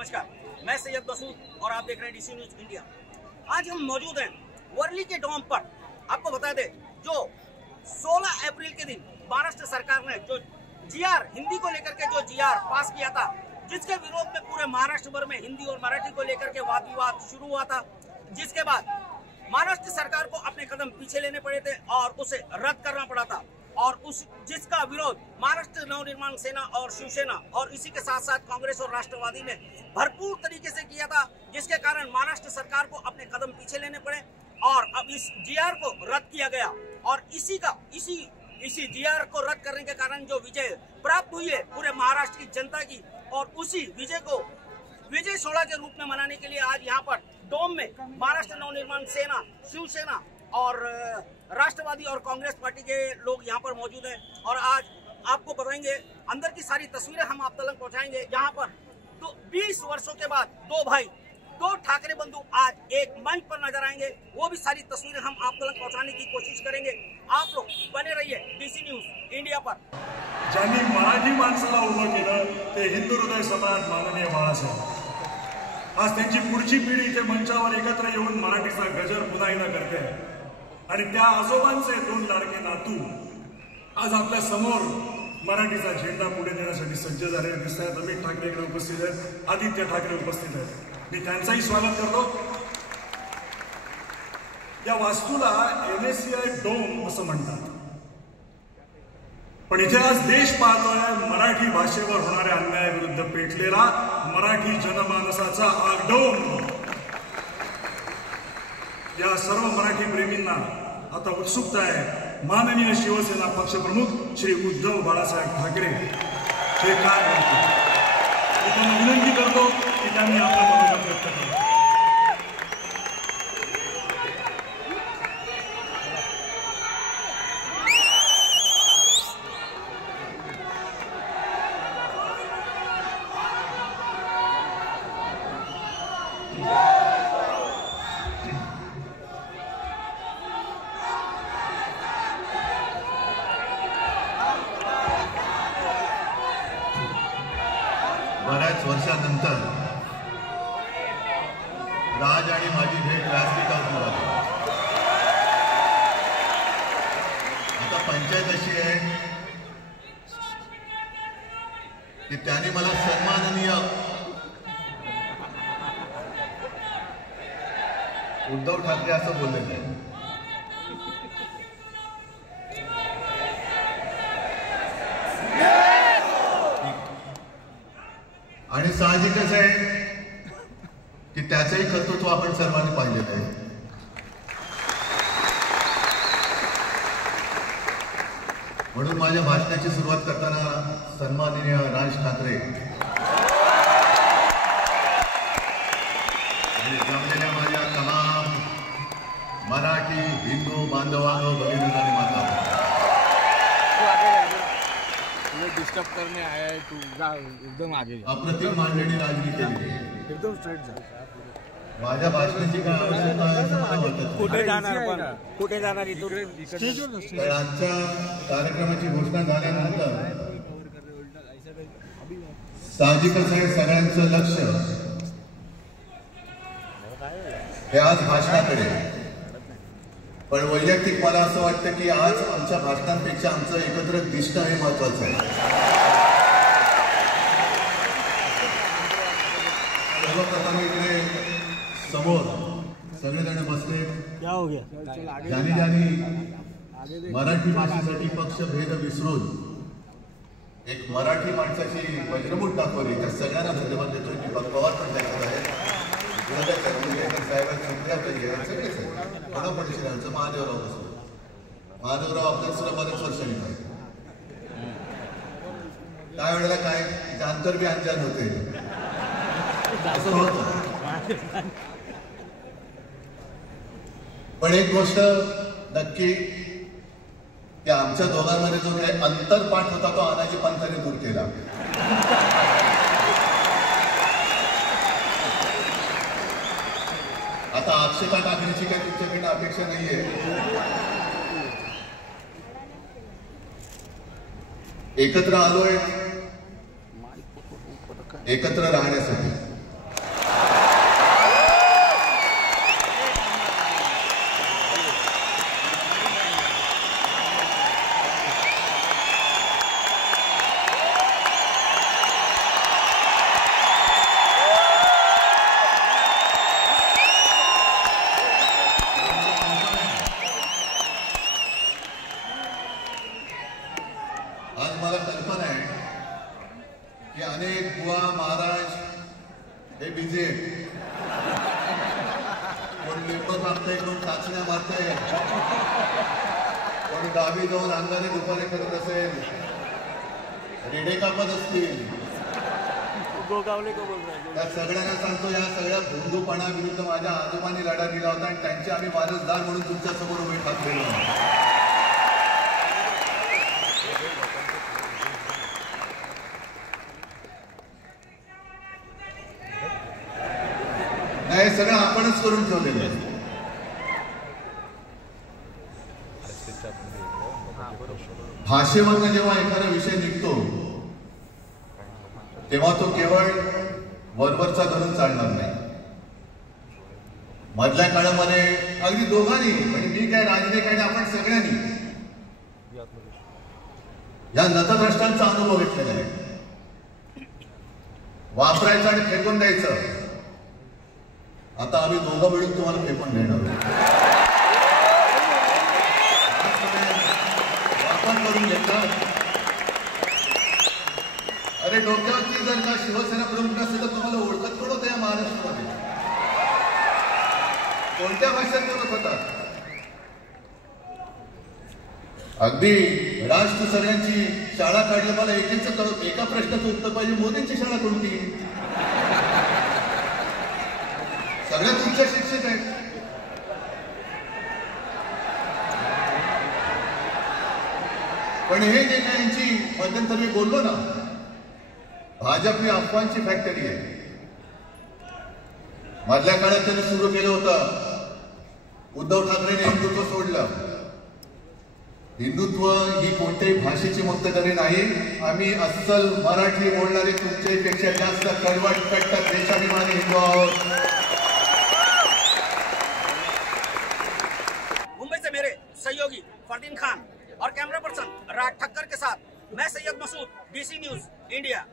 नमस्कार, मैं सैयद मसूद और आप देख रहे हैं डीसी न्यूज इंडिया। आज हम मौजूद हैं वर्ली के डोम पर। आपको बता दें, जो 16 अप्रैल के दिन महाराष्ट्र सरकार ने जो जीआर हिंदी को लेकर के जो जीआर पास किया था, जिसके विरोध में पूरे महाराष्ट्र भर में हिंदी और मराठी को लेकर के वाद विवाद शुरू हुआ था, जिसके बाद महाराष्ट्र सरकार को अपने कदम पीछे लेने पड़े थे और उसे रद्द करना पड़ा था। और जिसका विरोध महाराष्ट्र नवनिर्माण सेना और शिवसेना और इसी के साथ साथ कांग्रेस और राष्ट्रवादी ने भरपूर तरीके से किया था, जिसके कारण महाराष्ट्र सरकार को अपने कदम पीछे लेने पड़े और अब इस जीआर को रद्द किया गया। और इसी जीआर को रद्द करने के कारण जो विजय प्राप्त हुई है पूरे महाराष्ट्र की जनता की, और उसी विजय को विजय सोहळा के रूप में मनाने के लिए आज यहाँ पर डोम में महाराष्ट्र नवनिर्माण सेना, शिवसेना और राष्ट्रवादी और कांग्रेस पार्टी के लोग यहाँ पर मौजूद हैं। और आज आपको बताएंगे, अंदर की सारी तस्वीरें हम आप तक पहुँचाएंगे। यहाँ पर तो 20 वर्षों के बाद दो ठाकरे बंधु आज एक मंच पर नजर आएंगे। वो भी सारी तस्वीरें हम आप तक पहुँचाने की कोशिश करेंगे। आप लोग बने रहिए डीसी न्यूज इंडिया पर। ज्यांनी मराठी माणसाला उभं केलं ते हिंदू हृदय सम्राट माननीय बाळासाहेब। आज त्यांची पुढची पिढी इथे मंचावर एकत्र येऊन मराठीचा गजर पुन्हा एकदा करते आहे आणि त्या आजोबांचे 2 लाडके नातू आज आपल्या समोर मराठीचा झेंडा पुढे नेण्यासाठी सज्ज झालेले दिसत आहेत। अमित ठाकरे इकडे उपस्थित आहेत, आदित्य ठाकरे उपस्थित आहेत। मी त्यांचाही स्वागत करतो। या वास्तूला NSCI डोम असं म्हणतात, पण इथे आज देश पाहतोय मराठी भाषेवर होणाऱ्या अन्यायाविरुद्ध पेटलेला मराठी जनमानसाचा आगडोम। या सर्व मराठी प्रेमींना आता उत्सुकता आहे माननीय शिवसेना पक्षप्रमुख श्री उद्धव बाळासाहेब ठाकरे हे काय म्हणतात। मी त्यांना विनंती करतो की त्यांनी आपलं मनोगत व्यक्त करावं। बऱ्याच वर्षानंतर राज आणि माझी भेट व्यासपीठावर झाली। आता पंचायत अशी आहे की त्याने मला सन्माननीय उद्धव ठाकरे असं बोललेलं आहे। आणि साहजिकच आहे की त्याचंही कर्तृत्व आपण सर्वांनी पाहिलेलं आहे। म्हणून माझ्या भाषणाची सुरुवात करताना सन्माननीय राज ठाकरे आणि जमलेल्या माझ्या तमाम मराठी हिंदू बांधवांनो, भगिनींनो, माता डिस्टर्ब करने आया है, तू एकदम आगे अप्रतिम मांडणी राजनी केली, एकदम स्ट्रेट जा। माझ्या भाषणाची काय आवश्यकता आहे असं मला वाटत कुठे जाणार तर आजच्या कार्यक्रमाची घोषणा झाल्यानंतर साहजिकच आहे सगळ्यांचं लक्ष हे आज भाषणाकडे। पण वैयक्तिक मला असं वाटतं की आज आमच्या भाषणांपेक्षा आमचं एकत्र दिसणं हे महत्वाचं आहे। सर्वप्रथम इकडे समोर सगळेजण बसले, ज्यांनी मराठी भाषेसाठी पक्षभेद विसरून एक मराठी माणसाची वज्रमूठ दाखवली, त्या सगळ्यांना धन्यवाद देतो। दीपक पवार पण त्याच्यात आहे, महादेवराव आपल्याला सुद्धा बरेच वर्षांनी पाहिजे। त्या वेळेला काय अंतर बी अंजान होते असं होतं। पण एक गोष्ट नक्की की आमच्या दोघांमध्ये जो काही अंतरपाठ होता तो अनाजी पंथाने दूर केला। आता आक्षेपा टाकण्याची काही तुमच्याकडे अपेक्षा नाहीये। एकत्र आलोय एकत्र राहण्यासाठी। हे बिझी आहे. कोण लिंब कापतंय, कोण टाचण्या मारतंय, कोण गावी जाऊन अंगाने दुपारी करत असेल, रेडे कापत असतील. त्या सगळ्यांना सांगतो, या सगळ्या भोंदूपणा विरुद्ध माझ्या आजोबांनी लढा दिला होता आणि त्यांचे आम्ही वारसदार म्हणून तुमच्या समोर उभे ठाकलेलो. हे सगळं आपणच करून ठेवलेलं आहे. भाषेवरनं जेव्हा एखादा विषय निघतो तेव्हा तो केवळ वरवरचा धरून चालणार नाही. मधल्या काळामध्ये अगदी दोघांनी, म्हणजे मी काय, राजने काय, आपण सगळ्यांनी या नतद्रष्टांचा अनुभव घेतलेला आहे. वापरायचं आणि फेकून द्यायचं. आता आम्ही दोघं मिळून तुम्हाला फेकून देणार. वापर करून घेतला. अरे डोक्यावरती जर का शिवसेना प्रमुख नसेल तर तुम्हाला ओळखत पण होतं या महाराष्ट्रामध्ये. कोणत्या भाषेत बोलत होता? अगदी राष्ट्र सगळ्यांची शाळा काढली. मला एका प्रश्नाचं उत्तर पाहिजे, मोदींची शाळा कोणती? सगळ्यात उच्च शिक्षित आहेत. पण हे जे काही यांची मध्यंतरी बोललो ना, भाजप ही अफवांची फॅक्टरी आहे. मधल्या काळात त्यांनी सुरू केलं होतं. उद्धव ठाकरेने हिंदुत्व सोडलं. हिंदुत्व ही कोणत्याही भाषेची मुक्तकरी नाही. आम्ही अस्सल मराठी बोलणारे तुमच्यापेक्षा जास्त कडवट कट्टर देशाभिमानी हिंदू आहोत. मुंबई से मेरे सहयोगी फरदीन खान और कैमरा पर्सन राज ठक्कर के साथ मैं Syed Masood, DC news India.